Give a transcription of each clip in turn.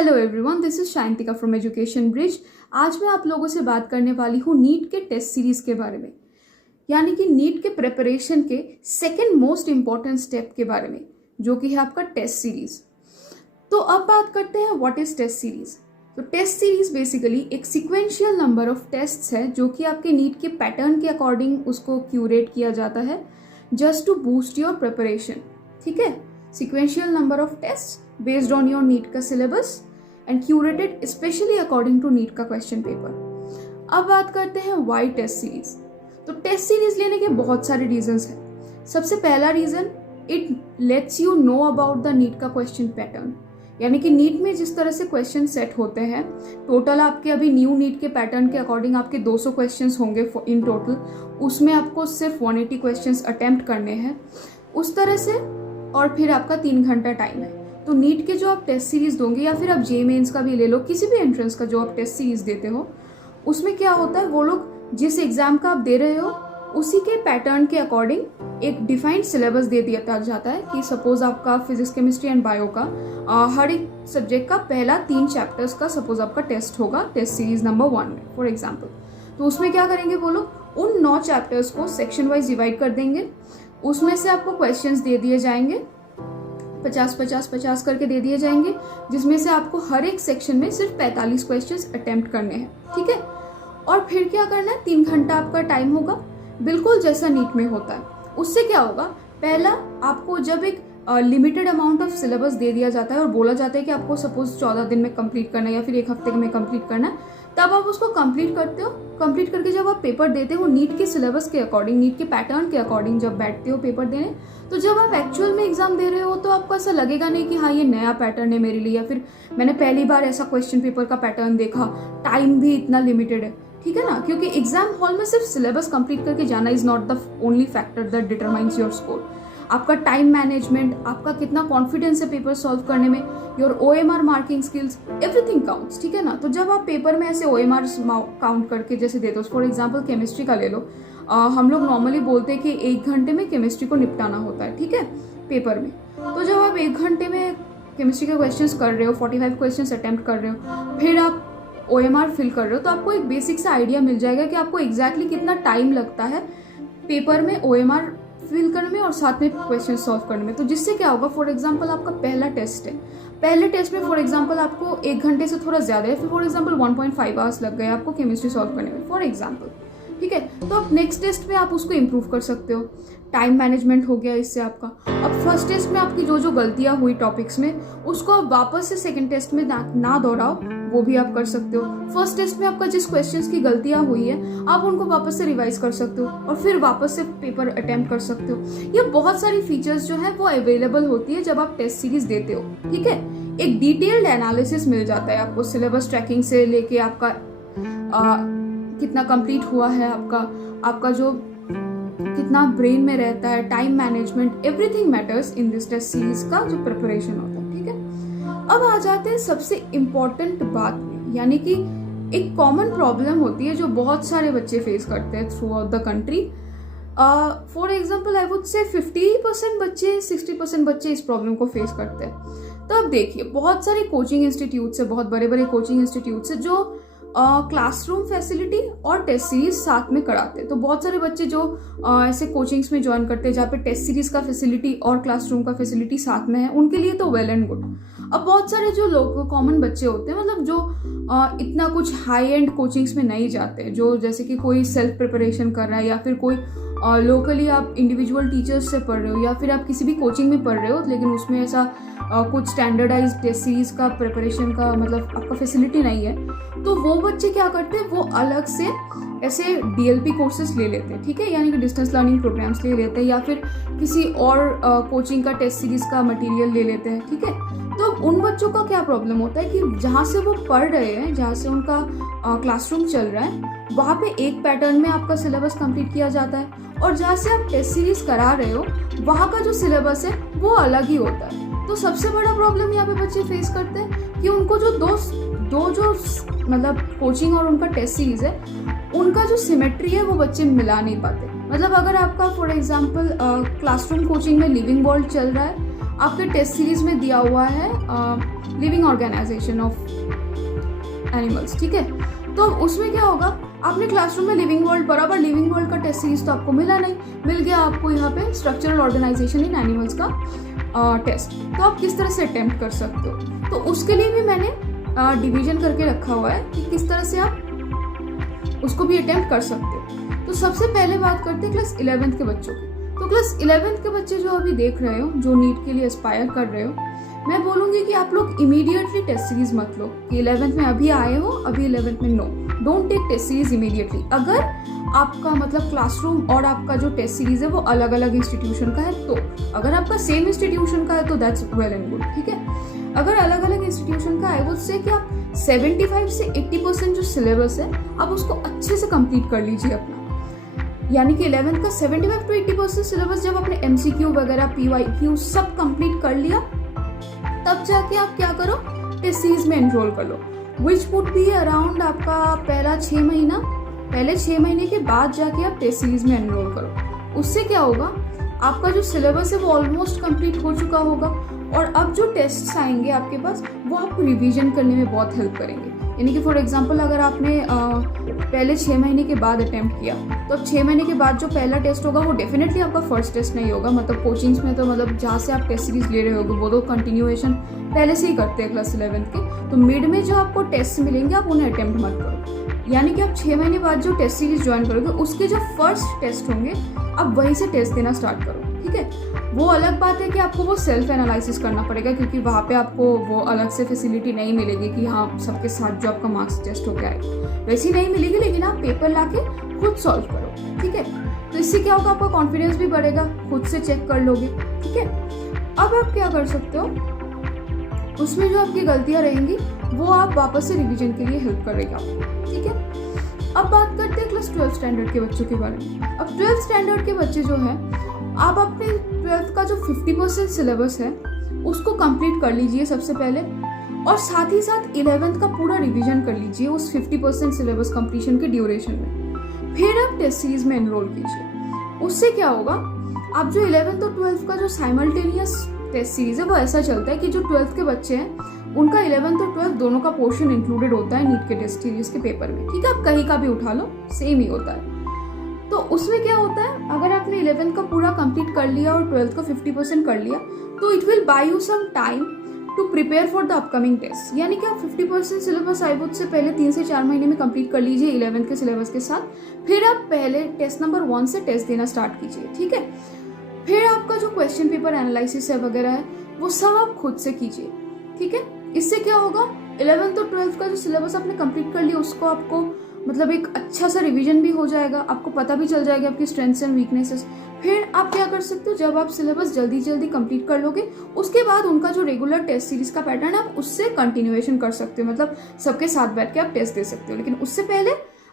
Hello everyone, this is Shantika from education bridge. आज मैं आप लोगों से बात करने वाली हूँ नीट के टेस्ट सीरीज के बारे में, यानी कि नीट के प्रिपरेशन के सेकंड मोस्ट इम्पॉर्टेंट स्टेप के बारे में, जो कि है आपका टेस्ट सीरीज। तो अब बात करते हैं व्हाट इज टेस्ट सीरीज। तो टेस्ट सीरीज बेसिकली एक सिक्वेंशियल नंबर ऑफ टेस्ट्स है जो कि आपके नीट के पैटर्न के अकॉर्डिंग उसको क्यूरेट किया जाता है just to boost your preparation. ठीक है, sequential number of test based on your NEET का syllabus and curated especially according to NEET का क्वेश्चन पेपर। अब बात करते हैं वाई टेस्ट सीरीज। तो टेस्ट सीरीज लेने के बहुत सारे रीजंस हैं। सबसे पहला reason, it lets you know about the NEET का क्वेश्चन पैटर्न, यानी कि नीट में जिस तरह से क्वेश्चन सेट होते हैं, टोटल आपके अभी न्यू नीट के पैटर्न के अकॉर्डिंग आपके 200 क्वेश्चंस होंगे इन टोटल, उसमें आपको सिर्फ 180 क्वेश्चंस अटेम्प्ट करने हैं उस तरह से, और फिर आपका 3 घंटा टाइम है। तो नीट के जो आप टेस्ट सीरीज दोगे, या फिर आप जे मेंस का भी ले लो, किसी भी एंट्रेंस का जो आप टेस्ट सीरीज देते हो, उसमें क्या होता है, वो लोग जिस एग्जाम का आप दे रहे हो उसी के पैटर्न के अकॉर्डिंग एक डिफाइंड सिलेबस दे दिया जाता है कि सपोज आपका फिजिक्स, केमिस्ट्री एंड बायो का हर एक सब्जेक्ट का पहला 3 चैप्टर्स का सपोज आपका टेस्ट होगा टेस्ट सीरीज नंबर 1 में फॉर एग्जाम्पल। तो उसमें क्या करेंगे वो लोग, उन 9 चैप्टर्स को सेक्शन वाइज डिवाइड कर देंगे, उसमें से आपको क्वेश्चंस दे दिए जाएंगे 50-50-50 करके दे दिए जाएंगे, जिसमें से आपको हर एक सेक्शन में सिर्फ 45 क्वेश्चंस अटेम्प्ट करने हैं। ठीक है, और फिर क्या करना है, 3 घंटा आपका टाइम होगा, बिल्कुल जैसा नीट में होता है। उससे क्या होगा, पहला आपको जब एक लिमिटेड अमाउंट ऑफ सिलेबस दे दिया जाता है और बोला जाता है कि आपको सपोज 14 दिन में कंप्लीट करना है या फिर 1 हफ्ते में कंप्लीट करना है, तब आप उसको कंप्लीट करते हो। कंप्लीट करके जब आप पेपर देते हो नीट के सिलेबस के अकॉर्डिंग, नीट के पैटर्न के अकॉर्डिंग जब बैठते हो पेपर देने, तो जब आप एक्चुअल में एग्जाम दे रहे हो तो आपको ऐसा लगेगा नहीं कि हाँ ये नया पैटर्न है मेरे लिए, या फिर मैंने पहली बार ऐसा क्वेश्चन पेपर का पैटर्न देखा, टाइम भी इतना लिमिटेड है। ठीक है ना, क्योंकि एग्जाम हॉल में सिर्फ सिलेबस कंप्लीट करके जाना is not the only factor that determines your score. आपका टाइम मैनेजमेंट, आपका कितना कॉन्फिडेंस है पेपर सॉल्व करने में, your OMR marking skills, everything counts. ठीक है ना, तो जब आप पेपर में ऐसे OMR काउंट करके जैसे देते हो, फॉर एग्जांपल केमिस्ट्री का ले लो, हम लोग नॉर्मली बोलते हैं कि 1 घंटे में केमिस्ट्री को निपटाना होता है, ठीक है, पेपर में। तो जब आप 1 घंटे में केमिस्ट्री के क्वेश्चंस कर रहे हो, 45 क्वेश्चंस अटेम्प्ट कर रहे हो, फिर आप OMR फिल कर रहे हो, तो आपको एक बेसिक सा आइडिया मिल जाएगा कि आपको एग्जैक्टली कितना टाइम लगता है पेपर में OMR फिल करने में और साथ में क्वेश्चन सॉल्व करने में। तो जिससे क्या होगा, फॉर एग्जांपल आपका पहला टेस्ट है, पहले टेस्ट में फॉर एग्जांपल आपको 1 घंटे से थोड़ा ज़्यादा है, फिर फॉर एग्जांपल 1.5 आवर्स लग गए आपको केमिस्ट्री सॉल्व करने में फॉर एग्जांपल। ठीक है, तो आप नेक्स्ट टेस्ट में आप उसको इम्प्रूव कर सकते हो, टाइम मैनेजमेंट हो गया इससे आपका। अब फर्स्ट टेस्ट में आपकी जो गलतियां हुई टॉपिक्स में, उसको आप वापस से सेकंड टेस्ट में ना दोहराओ, वो भी आप कर सकते हो। फर्स्ट टेस्ट में आपका जिस क्वेश्चंस की गलतियां हुई है, आप उनको वापस से रिवाइज कर सकते हो और फिर वापस से पेपर अटेम्प्ट कर सकते हो। ये बहुत सारी फीचर्स जो है वो अवेलेबल होती है जब आप टेस्ट सीरीज देते हो। ठीक है, एक डिटेल्ड एनालिसिस मिल जाता है आपको, सिलेबस ट्रैकिंग से लेके आपका कितना कंप्लीट हुआ है, आपका जो कितना ब्रेन में रहता है, time management, everything matters in this test series का जो प्रिपरेशन होता है। ठीक है, अब आ जाते हैं सबसे इम्पोर्टेंट बात में, यानी कि एक कॉमन प्रॉब्लम होती है जो बहुत सारे बच्चे फेस करते हैं through out the country. For example I would say 50% बच्चे, 60% बच्चे इस प्रॉब्लम को फेस करते हैं। तो अब देखिए, बहुत सारे कोचिंग इंस्टीट्यूट से, बहुत बड़े बड़े कोचिंग इंस्टीट्यूट से जो क्लासरूम फैसिलिटी और टेस्ट सीरीज साथ में कराते हैं। तो बहुत सारे बच्चे जो ऐसे कोचिंग्स में ज्वाइन करते हैं जहाँ पे टेस्ट सीरीज का फैसिलिटी और क्लासरूम का फैसिलिटी साथ में है, उनके लिए तो वेल एंड गुड। अब बहुत सारे जो लोग कॉमन बच्चे होते हैं, मतलब जो इतना कुछ हाई एंड कोचिंग्स में नहीं जाते, जो जैसे कि कोई सेल्फ प्रिपरेशन कर रहा है, या फिर कोई लोकली आप इंडिविजुअल टीचर्स से पढ़ रहे हो, या फिर आप किसी भी कोचिंग में पढ़ रहे हो लेकिन उसमें ऐसा कुछ स्टैंडर्डाइज टेस्ट सीरीज का प्रिपरेशन का मतलब आपका फैसिलिटी नहीं है, तो वो बच्चे क्या करते हैं, वो अलग से ऐसे DLP कोर्सेज ले लेते हैं। ठीक है, यानी कि डिस्टेंस लर्निंग प्रोग्राम्स ले लेते हैं, या फिर किसी और कोचिंग का टेस्ट सीरीज का मटेरियल ले लेते हैं। ठीक है, तो उन बच्चों का क्या प्रॉब्लम होता है कि जहाँ से वो पढ़ रहे हैं, जहाँ से उनका क्लासरूम चल रहा है, वहाँ पे एक पैटर्न में आपका सिलेबस कंप्लीट किया जाता है, और जहाँ से आप टेस्ट सीरीज करा रहे हो वहाँ का जो सिलेबस है वो अलग ही होता है। तो सबसे बड़ा प्रॉब्लम यहाँ पे बच्चे फेस करते हैं कि उनको जो दो मतलब कोचिंग और उनका टेस्ट सीरीज है, उनका जो सिमेट्री है वो बच्चे मिला नहीं पाते। मतलब अगर आपका फॉर एग्जांपल क्लासरूम कोचिंग में लिविंग वर्ल्ड चल रहा है, आपके टेस्ट सीरीज में दिया हुआ है लिविंग ऑर्गेनाइजेशन ऑफ एनिमल्स, ठीक है। तो उसमें क्या होगा, आपने क्लासरूम में लिविंग वर्ल्ड पढ़ा, पर लिविंग वर्ल्ड का टेस्ट सीरीज तो आपको मिला नहीं, मिल गया आपको यहाँ पे स्ट्रक्चरल ऑर्गेनाइजेशन इन एनिमल्स का टेस्ट। तो आप किस तरह से अटेम्प्ट कर सकते हो, तो उसके लिए भी मैंने डिवीजन करके रखा हुआ है कि किस तरह से आप उसको भी अटेम्प्ट कर सकते हो। तो सबसे पहले बात करते हैं क्लास 11th के बच्चों की। तो क्लास 11th के बच्चे जो अभी देख रहे हो, जो नीट के लिए एस्पायर कर रहे हो, मैं बोलूँगी कि आप लोग इमीडिएटली टेस्ट सीरीज मत लो कि 11th में अभी आए हो, अभी 11th में no, don't take test series immediately. अगर आपका मतलब क्लासरूम और आपका जो टेस्ट सीरीज है वो अलग अलग इंस्टीट्यूशन का है, तो अगर आपका सेम इंस्टीट्यूशन का है तो दैट्स वेल एंड गुड, ठीक है। अगर अलग अलग इंस्टीट्यूशन का है, वो उससे कि आप 75 से 80% जो सिलेबस है आप उसको अच्छे से कंप्लीट कर लीजिए अपना। यानी कि 11th का 75 to 80% सिलेबस जब आपने MCQ वगैरह PYQ सब कंप्लीट कर लिया, तब जाके आप क्या करो, टेस्ट सीरीज में एनरोल कर लो, विच वुड बी अराउंड आपका पहले 6 महीने के बाद जाके आप टेस्ट सीरीज में एनरोल करो। उससे क्या होगा, आपका जो सिलेबस है वो ऑलमोस्ट कंप्लीट हो चुका होगा, और अब जो टेस्ट्स आएंगे आपके पास वो आपको रिवीजन करने में बहुत हेल्प करेंगे। यानी कि फॉर एग्जांपल अगर आपने पहले 6 महीने के बाद अटेम्प्ट किया, तो अब 6 महीने के बाद जो पहला टेस्ट होगा वो डेफिनेटली आपका फर्स्ट टेस्ट नहीं होगा। मतलब कोचिंग्स में तो मतलब जहाँ से आप टेस्ट सीरीज ले रहे होगे वो तो कंटिन्यूएशन पहले से ही करते हैं क्लास 11th के, तो मिड में जो आपको टेस्ट मिलेंगे आप उन्हें अटेम्प्ट मत करो। यानी कि आप 6 महीने बाद जो टेस्ट सीरीज ज्वाइन करोगे उसके जो फर्स्ट टेस्ट होंगे आप वहीं से टेस्ट देना स्टार्ट करो, ठीक है। वो अलग बात है कि आपको वो सेल्फ एनालिसिस करना पड़ेगा, क्योंकि वहाँ पे आपको वो अलग से फैसिलिटी नहीं मिलेगी कि हाँ सबके साथ जो आपका मार्क्स टेस्ट हो गया है वैसी नहीं मिलेगी, लेकिन आप पेपर लाके खुद सॉल्व करो, ठीक है। तो इससे क्या होगा, आपका कॉन्फिडेंस भी बढ़ेगा, खुद से चेक कर लोगे, ठीक है। अब आप क्या कर सकते हो, उसमें जो आपकी गलतियाँ रहेंगी वो आप वापस से रिविजन के लिए हेल्प करेगा, ठीक है। अब बात करते हैं क्लास 12 स्टैंडर्ड के बच्चों के बारे में। अब 12 स्टैंडर्ड के बच्चे जो है, आप अपने 12th का जो 50% सिलेबस है उसको कंप्लीट कर लीजिए सबसे पहले, और साथ ही साथ 11th का पूरा रिवीजन कर लीजिए उस 50% सिलेबस कंप्लीशन के ड्यूरेशन में। फिर आप टेस्ट सीरीज में एनरोल कीजिए। उससे क्या होगा, आप जो 11th और 12th का जो साइमल्टेनियस टेस्ट सीरीज है वो ऐसा चलता है कि जो 12th के बच्चे हैं उनका 11th और 12th दोनों का पोर्शन इंक्लूडेड होता है नीट के टेस्ट सीरीज के पेपर में, ठीक है। आप कहीं का भी उठा लो, सेम ही होता है। तो उसमें क्या होता है, अगर आपने 11th का पूरा कंप्लीट कर लिया और 12th का 50% कर लिया, तो it will buy you some time to prepare for the upcoming test. यानी कि आप 50% सिलेबस आई वुड से पहले 3 से 4 महीने में कंप्लीट कर लीजिए 11th के सिलेबस के साथ। फिर आप पहले टेस्ट नंबर 1 से टेस्ट देना स्टार्ट कीजिए, ठीक है। फिर आपका जो क्वेश्चन पेपर एनालिसिस है वगैरह है वो सब आप खुद से कीजिए, ठीक है। इससे क्या होगा, 11th और 12th का जो सिलेबस आपने कंप्लीट कर लिया उसको आपको मतलब एक अच्छा सा रिवीजन भी हो जाएगा, आपको पता भी चल जाएगा आपकी स्ट्रेंथ्स एंड वीकनेसेस। फिर आप क्या कर सकते हो, जब आप सिलेबस जल्दी कंप्लीट कर लोगे उसके बाद उनका जो रेगुलर टेस्ट सीरीज का पैटर्न है आप उससे कंटिन्यूएशन कर सकते हो, मतलब सबके साथ बैठ के आप टेस्ट दे सकते हो। लेकिन उससे पहले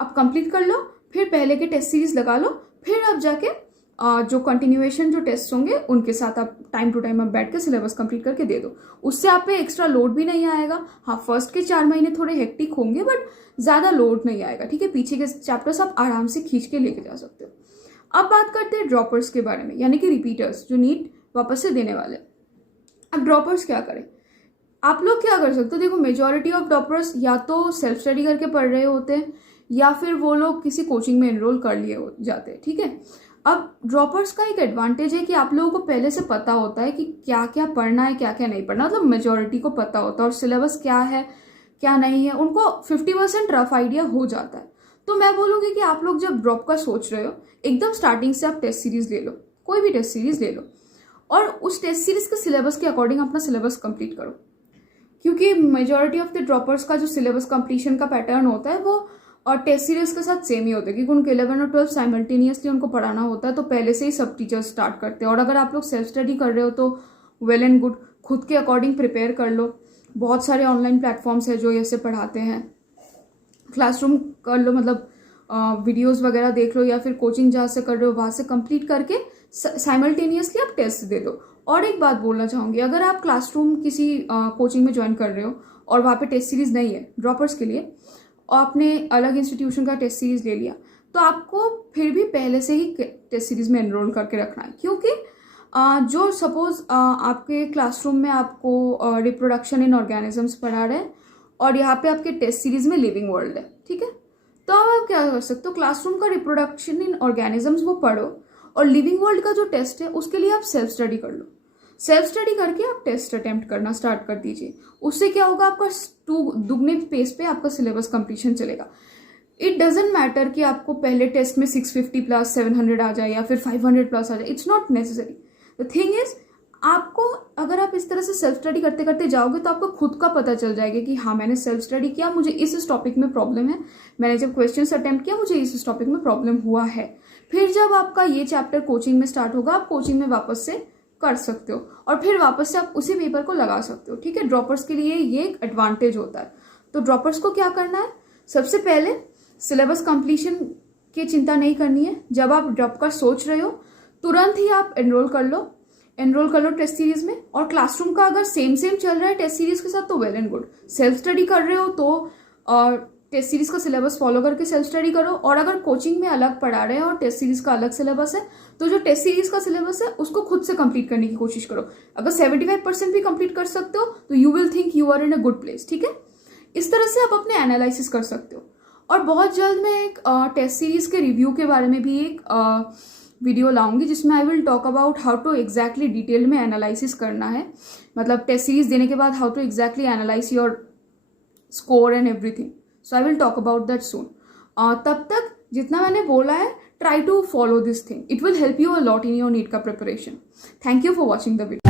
आप कंप्लीट कर लो, फिर पहले के टेस्ट सीरीज लगा लो, फिर आप जाके जो कंटिन्यूएशन जो टेस्ट होंगे उनके साथ आप टाइम टू टाइम आप बैठ के सिलेबस कंप्लीट करके दे दो। उससे आप पे एक्स्ट्रा लोड भी नहीं आएगा। हाँ, फर्स्ट के 4 महीने थोड़े हेक्टिक होंगे बट ज़्यादा लोड नहीं आएगा, ठीक है। पीछे के चैप्टर्स आप आराम से खींच के लेके जा सकते हो। अब बात करते हैं ड्रॉपर्स के बारे में, यानी कि रिपीटर्स जो नीट वापस से देने वाले। अब ड्रॉपर्स क्या करें, आप लोग क्या कर सकते हो, देखो मेजॉरिटी ऑफ ड्रॉपर्स या तो सेल्फ स्टडी करके पढ़ रहे होते हैं या फिर वो लोग किसी कोचिंग में एनरोल कर लिए जाते हैं, ठीक है। अब ड्रॉपर्स का एक एडवांटेज है कि आप लोगों को पहले से पता होता है कि क्या क्या पढ़ना है क्या क्या नहीं पढ़ना, मतलब मेजॉरिटी को पता होता है और सिलेबस क्या है क्या नहीं है उनको 50% रफ आइडिया हो जाता है। तो मैं बोलूँगी कि आप लोग जब ड्रॉप का सोच रहे हो एकदम स्टार्टिंग से आप टेस्ट सीरीज ले लो, कोई भी टेस्ट सीरीज ले लो और उस टेस्ट सीरीज के सिलेबस के अकॉर्डिंग अपना सिलेबस कंप्लीट करो, क्योंकि मेजॉरिटी ऑफ द ड्रॉपर्स का जो सिलेबस कंप्लीशन का पैटर्न होता है वो और टेस्ट सीरीज के साथ सेम ही होता है, क्योंकि उनको 11 और 12 साइमल्टेनियसली उनको पढ़ाना होता है, तो पहले से ही सब टीचर्स स्टार्ट करते हैं। और अगर आप लोग सेल्फ स्टडी कर रहे हो तो वेल एंड गुड, खुद के अकॉर्डिंग प्रिपेयर कर लो। बहुत सारे ऑनलाइन प्लेटफॉर्म्स है जो ऐसे पढ़ाते हैं, क्लासरूम कर लो, मतलब वीडियोस वगैरह देख लो, या फिर कोचिंग जहाँ से कर रहे हो वहाँ से कंप्लीट करके साइमल्टेनियसली आप टेस्ट दे दो। और एक बात बोलना चाहूँगी, अगर आप क्लासरूम किसी कोचिंग में ज्वाइन कर रहे हो और वहाँ पे टेस्ट सीरीज नहीं है ड्रॉपर्स के लिए और आपने अलग इंस्टीट्यूशन का टेस्ट सीरीज ले लिया, तो आपको फिर भी पहले से ही टेस्ट सीरीज में एनरोल करके रखना है, क्योंकि जो सपोज आपके क्लासरूम में आपको रिप्रोडक्शन इन ऑर्गेनिजम्स पढ़ा रहे हैं और यहाँ पे आपके टेस्ट सीरीज में लिविंग वर्ल्ड है, ठीक है। तो आप क्या कर सकते हो, क्लासरूम का रिप्रोडक्शन इन ऑर्गेनिजम्स वो पढ़ो और लिविंग वर्ल्ड का जो टेस्ट है उसके लिए आप सेल्फ स्टडी कर लो। सेल्फ स्टडी करके आप टेस्ट अटेम्प्ट करना स्टार्ट कर दीजिए। उससे क्या होगा, आपका दुगने पेस पे आपका सिलेबस कंप्लीशन चलेगा। इट डजेंट मैटर कि आपको पहले टेस्ट में 650 प्लस 700 आ जाए या फिर 500 प्लस आ जाए, it's not necessary. The thing is, आपको अगर आप इस तरह से सेल्फ स्टडी करते करते जाओगे तो आपको खुद का पता चल जाएगा कि हाँ मैंने सेल्फ स्टडी किया, मुझे इस टॉपिक में प्रॉब्लम है, मैंने जब क्वेश्चंस अटेम्प्ट किया मुझे इस टॉपिक में प्रॉब्लम हुआ है। फिर जब आपका ये चैप्टर कोचिंग में स्टार्ट होगा, आप कोचिंग में वापस से कर सकते हो और फिर वापस से आप उसी पेपर को लगा सकते हो, ठीक है। ड्रॉपर्स के लिए ये एक एडवांटेज होता है। तो ड्रॉपर्स को क्या करना है, सबसे पहले सिलेबस कंप्लीशन की चिंता नहीं करनी है। जब आप ड्रॉप का सोच रहे हो तुरंत ही आप एनरोल कर लो टेस्ट सीरीज में। और क्लासरूम का अगर सेम चल रहा है टेस्ट सीरीज के साथ तो well and good. Self study कर रहे हो तो टेस्ट सीरीज का सिलेबस फॉलो करके सेल्फ स्टडी करो। और अगर कोचिंग में अलग पढ़ा रहे हैं और टेस्ट सीरीज का अलग सिलेबस है तो जो टेस्ट सीरीज का सिलेबस है उसको खुद से कंप्लीट करने की कोशिश करो। अगर 75% भी कंप्लीट कर सकते हो तो you will think you are in a good place, ठीक है। इस तरह से आप अपने एनालिसिस कर सकते हो। और बहुत जल्द मैं एक टेस्ट सीरीज के रिव्यू के बारे में भी एक वीडियो लाऊंगी जिसमें I will talk about how to exactly detail में एनालिसिस करना है, मतलब टेस्ट सीरीज देने के बाद how to exactly analyse your score and everything. So I will talk about that soon. तब तक जितना मैंने बोला है, try to follow this thing, it will help you a lot in your NEET का preparation. Thank you for watching the video.